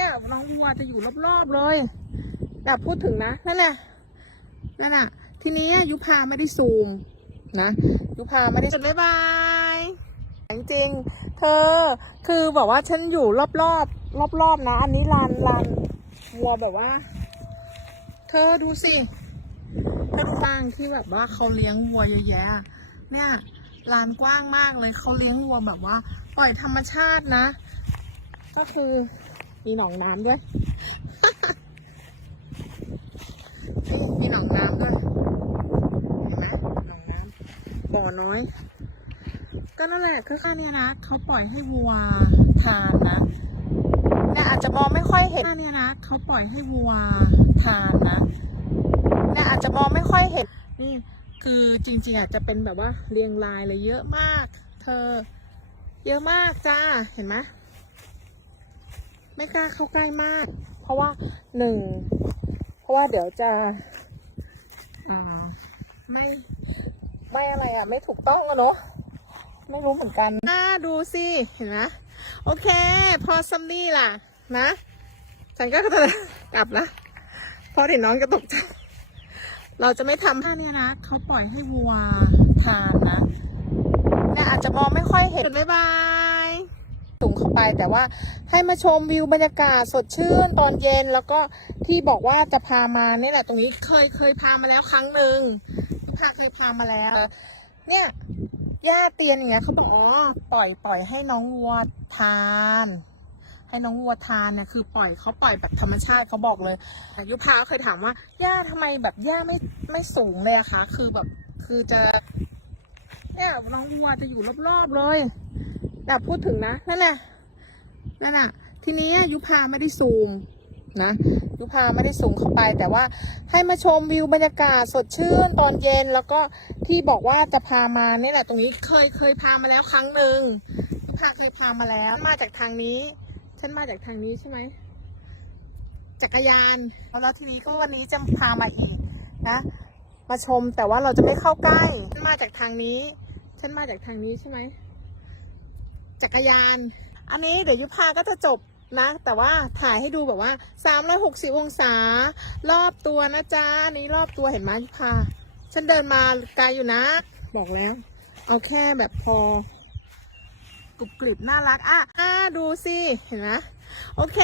เนี่ยน้องวัวจะอยู่รอบๆเลยแต่พูดถึงนะนั่นแหละนั่นน่ะ ทีนี้ยุพาไม่ได้ซูมนะยุพาไม่ได้จุดบ๊ายบายจริงๆเธอคือแบบว่าฉันอยู่รอบๆรอบๆนะ อันนี้ลานลานวัวแบบว่า เธอดูสิเธอดูฟางที่แบบว่าเขาเลี้ยงวัวเยอะแยะเนี่ยลานกว้างมากเลยเขาเลี้ยงวัวแบบว่า ปล่อยธรรมชาตินะ ก็คือ มีหนองน้ำด้วยนี่มีหนองน้ำด้วยเห็นไหมหนองน้ำบ่อน้อย ก็นั่นแหละก็คือเนี่ยนะเขาปล่อยให้วัวทานนะเนี่ยอาจจะมองไม่ค่อยเห็นเนี่ยนะเขาปล่อยให้วัวทานนะเนี่ยอาจจะมองไม่ค่อยเห็น นี่คือจริงๆอาจจะเป็นแบบว่าเรียงรายเลยเยอะมาก เธอ เยอะมากจ้าเห็นไหม ไม่กล้าเข้าใกล้มาก เพราะว่าหนึ่งเพราะว่าเดี๋ยวจะอ่าไม่ไม่อะไรอะ ไม่ถูกต้องอะเนาะไม่รู้เหมือนกันอ่าดูสิเห็นไหมโอเค พอซัมนี่ล่ะ นะ ฉันก็จะกลับละเพราะเดี๋ยวน้องจะตกใจเราจะไม่ทำให้เนี่ยนะเขาปล่อยให้วัวทานนะเนี่ยอาจจะมองไม่ค่อยเห็นบ๊ายบาย สูงเข้าไป แต่ว่าให้มาชมวิวบรรยากาศสดชื่นตอนเย็น แล้วก็ที่บอกว่าจะพามาเนี่ยแหละตรงนี้เคยเคยพามาแล้วครั้งหนึ่งพาเคยพามาแล้ว เนี่ยย่าเตียนอย่างเงี้ยเขาบอกอ๋อปล่อยปล่อยให้น้องวัวทาน ให้น้องวัวทานเนี่ยคือปล่อยเขาปล่อยแบบธรรมชาติเขาบอกเลยแต่ยุพาเคยถามว่าย่าทำไมแบบย่าไม่ไม่สูงเลยอะคะ คือแบบคือจะ เนี่ยน้องวัวจะอยู่รอบๆเลย แต่พูดถึงนะนั่นแหละนั่นน่ะทีนี้ยุพาไม่ได้ซูมนะยุพาไม่ได้ซูมเข้าไป แต่ว่าให้มาชมวิวบรรยากาศสดชื่นตอนเย็นแล้วก็ที่บอกว่าจะพามาเนี่ยแหละตรงนี้เคยเคยพามาแล้วครั้งหนึ่งยุพาเคยพามาแล้ว มาจากทางนี้ ฉันมาจากทางนี้ใช่ไหมจักรยานแล้วทีนี้ก็วันนี้จะพามาอีกนะ มาชมแต่ว่าเราจะไม่เข้าใกล้ฉันมาจากทางนี้ ฉันมาจากทางนี้ใช่ไหม จักรยาน อันนี้เดี๋ยวยุพาก็จะจบนะ แต่ว่าถ่ายให้ดูแบบว่า 360 องศา รอบตัวนะจ๊ะอันนี้รอบตัวเห็นไหมยุพา ฉันเดินมาไกลอยู่นะ บอกแล้ว เอาแค่แบบพอกรุบกริบน่ารักอะอะดูสิเห็นไหมโอเค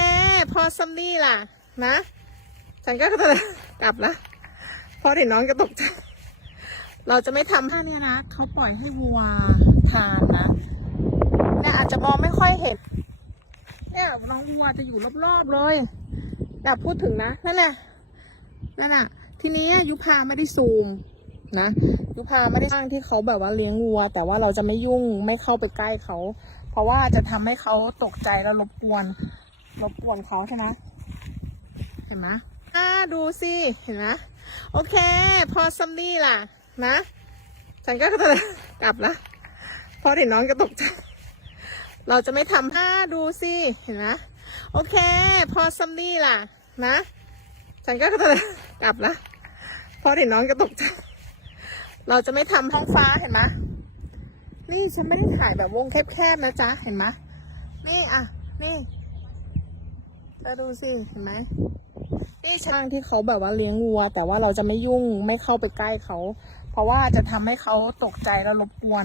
พอซัมนี่ล่ะ นะ ฉันก็จะกลับละพราะเดี๋ยวน้องจะตกใจเราจะไม่ทำให้เนี่ยนะเขาปล่อยให้วัวทานนะ อาจจะมองไม่ค่อยเห็น เนี่ยน้องวัวจะอยู่รอบๆเลยแต่พูดถึงนะนั่นแหละนั่นน่ะทีนี้ยุพาไม่ได้ซูมนะยุพาไม่ได้สร้างที่เขาแบบว่าเลี้ยงวัว แต่ว่าเราจะไม่ยุ่งไม่เข้าไปใกล้เขา เพราะว่าจะทำให้เขาตกใจแล้วรบกวนรบกวนเขาใช่ไหมเห็นไหมอ่าดูสิเห็นไหมโอเค พอซัมนี่ล่ะนะ ฉันก็จะกลับละเพราะเดี๋ยวน้องจะตกใจ เราจะไม่ทำอ่าดูสิเห็นไหมโอเค พอซัมนี่ล่ะ นะ ฉันก็จะกลับละเพราะเดี๋ยวน้องจะตกใจเราจะไม่ทำท้องฟ้าเห็นไหมนี่ฉันไม่ได้ถ่ายแบบวงแคบๆนะจ๊ะเห็นไหมนี่อะ นี่เราดูสิเห็นไหมนี่ช่างที่เขาแบบว่าเลี้ยงวัว แต่ว่าเราจะไม่ยุ่งไม่เข้าไปใกล้เขา เพราะว่าจะทำให้เขาตกใจแล้วรบกวน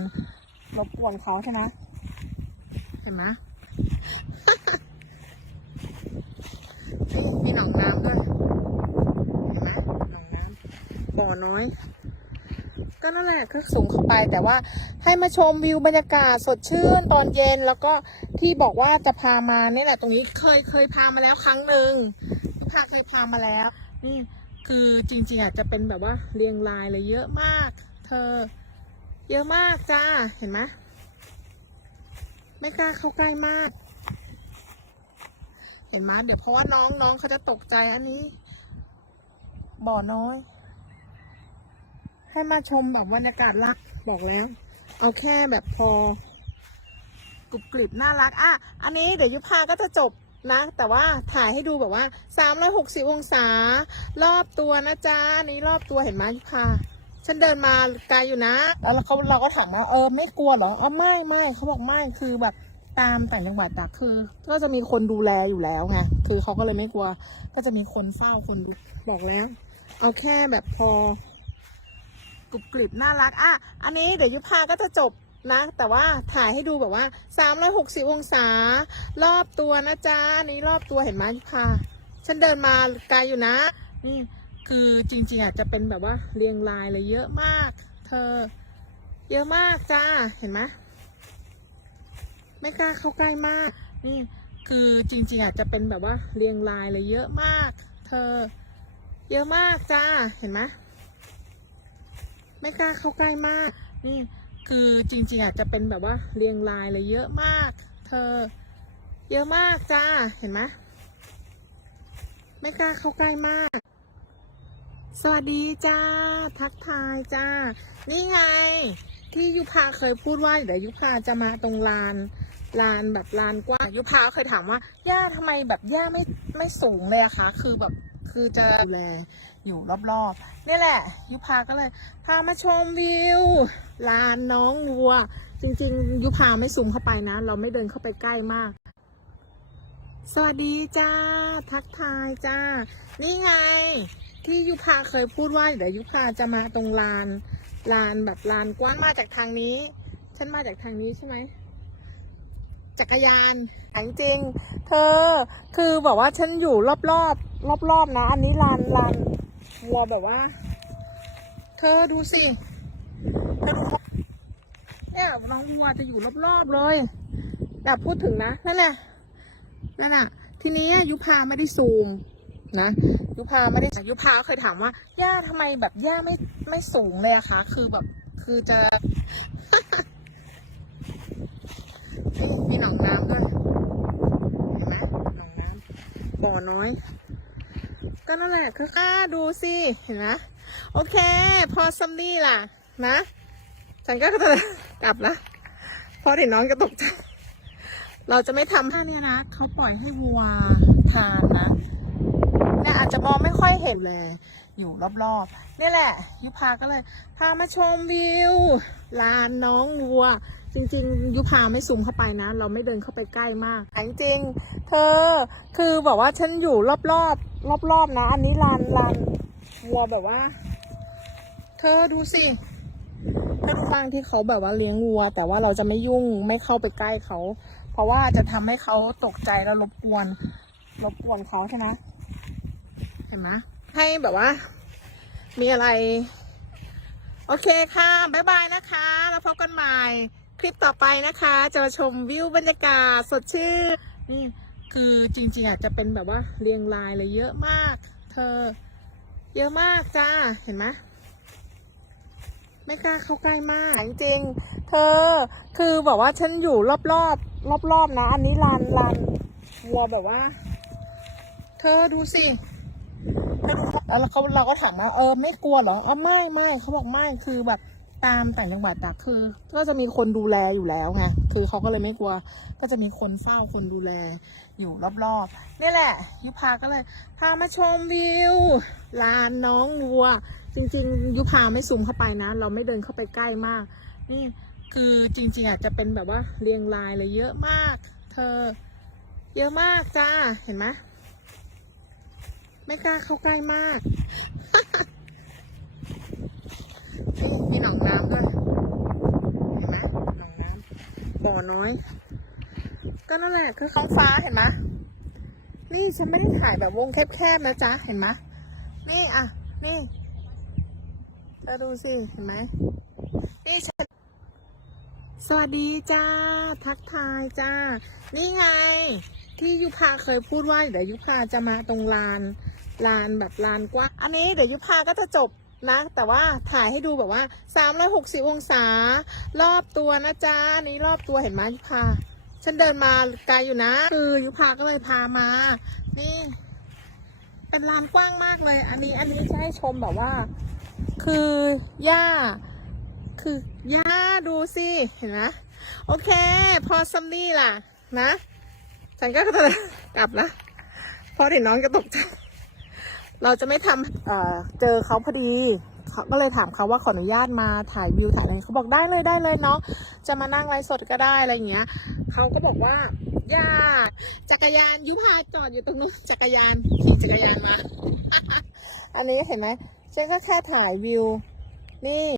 รบกวนเขาใช่ไหม เห็นไหมมีหนองน้ำด้วยเห็นไหมหนองน้ำบ่อน้อย ก็นั่นแหละก็สูงเข้าไปแต่ว่าให้มาชมวิวบรรยากาศสดชื่นตอนเย็นแล้วก็ที่บอกว่าจะพามาเนี่ยแหละตรงนี้เคยเคยพามาแล้วครั้งหนึ่งพาเคยพามาแล้วนี่คือจริงๆอาจจะเป็นแบบว่าเรียงรายเลยเยอะมาก เธอ เยอะมากจ้าเห็นไหม ไม่กล้าเข้าใกล้มาก เห็นไหมเดี๋ยวเพราะว่าน้องน้องเขาจะตกใจอันนี้ บ่อน้อย ให้มาชมแบบบรรยากาศรักบอกแล้ว เอาแค่แบบพอกรุบกริบน่ารักอะอันนี้เดี๋ยวยุพาก็จะจบนะ แต่ว่าถ่ายให้ดูแบบว่า 360 องศา รอบตัวนะจ๊ะอันนี้รอบตัวเห็นไหมยุพา ฉันเดินมาไกลอยู่นะ แล้วเขาเราก็ถามว่าเออไม่กลัวเหรออ๋อไม่ไม่เขาบอกไม่คือแบบตามแต่างจังหวัดอะคือ ก็จะมีคนดูแลอยู่แล้วไงคือเขาก็เลยไม่กลัว ก็จะมีคนเฝ้าคนดูบอกแล้ว เอาแค่แบบพอกรุบกริบน่ารักอะอันนี้เดี๋ยวยุพาก็จะจบนะ แต่ว่าถ่ายให้ดูแบบว่า 360 องศา รอบตัวนะจ๊ะนนี้รอบตัวเห็นไหมยุพา ฉันเดินมาไกลอยู่นะ นี่ คือจริงๆอาจจะเป็นแบบว่าเรียงรายเลยเยอะมาก เธอ เยอะมากจ้าเห็นไหมไม่กล้าเข้าใกล้มาก นี่คือจริงๆอาจจะเป็นแบบว่าเรียงรายเลยเยอะมาก เธอ เยอะมากจ้าเห็นไหมไม่กล้าเข้าใกล้มาก นี่คือจริงๆอาจจะเป็นแบบว่าเรียงรายเลยเยอะมาก เธอ เยอะมากจ้าเห็นไหมไม่กล้าเข้าใกล้มาก สวัสดีจ้า ทักทายจ้า นี่ไง ที่ยุพาเคยพูดว่าเดี๋ยวยุพาจะมาตรงลานลานแบบลานกว้างยุพาเคยถามว่าย่าทำไมแบบย่าไม่ไม่สูงเลยอะคะคือแบบคือจะดูแลอยู่รอบๆนี่แหละ ยุพาก็เลย พามาชมวิวลานน้องวัว จริง ๆ ยุพาไม่ซูมเข้าไปนะ เราไม่เดินเข้าไปใกล้มาก สวัสดีจ้า ทักทายจ้า นี่ไง ที่ยุพาเคยพูดว่า เดี๋ยวยุพาจะมาตรงลานลานแบบลานกว้างมาจากทางนี้ ฉันมาจากทางนี้ใช่ไหมจักรยานถึงจริง เธอ คือแบบว่าฉันอยู่รอบรอบรอบรอบนะ อันนี้ลานลานวัวแบบว่า เธอดูสิเธอดูเนี่ยน้องวัวจะอยู่รอบๆเลยอยากพูดถึงนะนั่นแหละ นั่นน่ะทีนี้ยุพาไม่ได้ซูมนะยุพาไม่ได้ยุพาเคยถามว่าย่าทำไมแบบย่าไม่ไม่สูงเลยอะคะ คือแบบคือจะนี่มีหนองน้ำด้วยเห็นไหมหนองน้ำบ่อน้อย ก็นั่นแหละคืออ่าดูสิเห็นไหมโอเค พอซัมนี่ล่ะ นะ ฉันก็จะกลับละเพราะเดี๋ยวน้องจะตกใจ เราจะไม่ทำท่าเนี่ยนะเขาปล่อยให้วัวทานนะเนี่ยอาจจะมองไม่ค่อยเห็นเลย อยู่รอบๆนี่แหละ ยุพาก็เลย พามาชมวิวลานน้องวัว จริง ๆ ยุพาไม่ซูมเข้าไปนะ เราไม่เดินเข้าไปใกล้มากจริงๆเธอคือแบบว่าฉันอยู่รอบๆรอบๆนะ อันนี้ลานลานวัวแบบว่า เธอดูสิเธอดูบ้างที่เขาแบบว่าเลี้ยงวัว แต่ว่าเราจะไม่ยุ่งไม่เข้าไปใกล้เขา เพราะว่าจะทำให้เขาตกใจแล้วรบกวน รบกวนเขาใช่ไหมเห็นไหมให้แบบว่า มีอะไร โอเคค่ะบ๊ายบายนะคะ แล้วพบกันใหม่คลิปต่อไปนะคะ จะมาชมวิวบรรยากาศสดชื่นนี่คือจริงๆอาจจะเป็นแบบว่าเรียงรายเลยเยอะมาก เธอ เยอะมากจ้าเห็นไหมไม่กล้าเข้าใกล้มากจริง เธอ คือแบบว่าฉันอยู่รอบๆ รอบๆนะ อันนี้ลานลานวัวแบบว่า เธอดูสิแล้วเขาเราก็ถามว่าเออไม่กลัวเหรออ๋อไม่ไม่เขาบอกไม่คือแบบตามต่างจังหวัดอะคือ ก็จะมีคนดูแลอยู่แล้วไงคือเขาก็เลยไม่กลัว ก็จะมีคนเฝ้าคนดูแลอยู่รอบๆนี่แหละ ยุพาก็เลยพามาชมวิวลานน้องวัว จริง ๆ ยุพาไม่ซูมเข้าไปนะ เราไม่เดินเข้าไปใกล้มาก นี่ คือจริงๆอาจจะเป็นแบบว่าเรียงรายเลยเยอะมาก เธอ เยอะมากจ้าเห็นไหมไม่กล้าเข้าใกล้มากนี่มีหนองน้ำด้วยเห็นไหมหนองน้ำบ่อน้อย ก็นั่นแหละคือท้องฟ้าเห็นไหมนี่ฉันไม่ได้ถ่ายแบบวงแคบๆนะจ๊ะเห็นไหมนี่อะ นี่เธอดูสิเห็นไหม สวัสดีจ้า ทักทายจ้า นี่ไง ที่ยุพาเคยพูดว่าเดี๋ยวยุพาจะมาตรงลานลานแบบลานกว้างอันนี้เดี๋ยวยุพาก็จะจบนะ แต่ว่าถ่ายให้ดูแบบว่า 360 องศา รอบตัวนะจ๊ะอันนี้รอบตัวเห็นไหมยุพา ฉันเดินมาไกลอยู่นะ คือยุพาก็เลยพามา นี่ เป็นลานกว้างมากเลย อันนี้อันนี้จะให้ชมแบบว่า คือหญ้า คือย่า ดูสิเห็นไหมโอเค พอซัมนี่ล่ะ นะ ฉันก็จะกลับละเพราะเดี๋ยวน้องจะตกใจเราจะไม่ทำเเจอเขาพอดีเขาก็เลยถามเขาว่าขออนุญาตมาถ่ายวิวถ่ายอะไรเขาบอกได้เลยได้เลยเนาะจะมานั่งไลฟ์สดก็ได้อะไรอย่างเงี้ยเขาก็บอกว่ายากจักรยานยุพาจอดอยู่ตรงนู้นจักรยานขี่จักรยานมา อันนี้เห็นไหมฉันก็แค่ถ่ายวิว นี่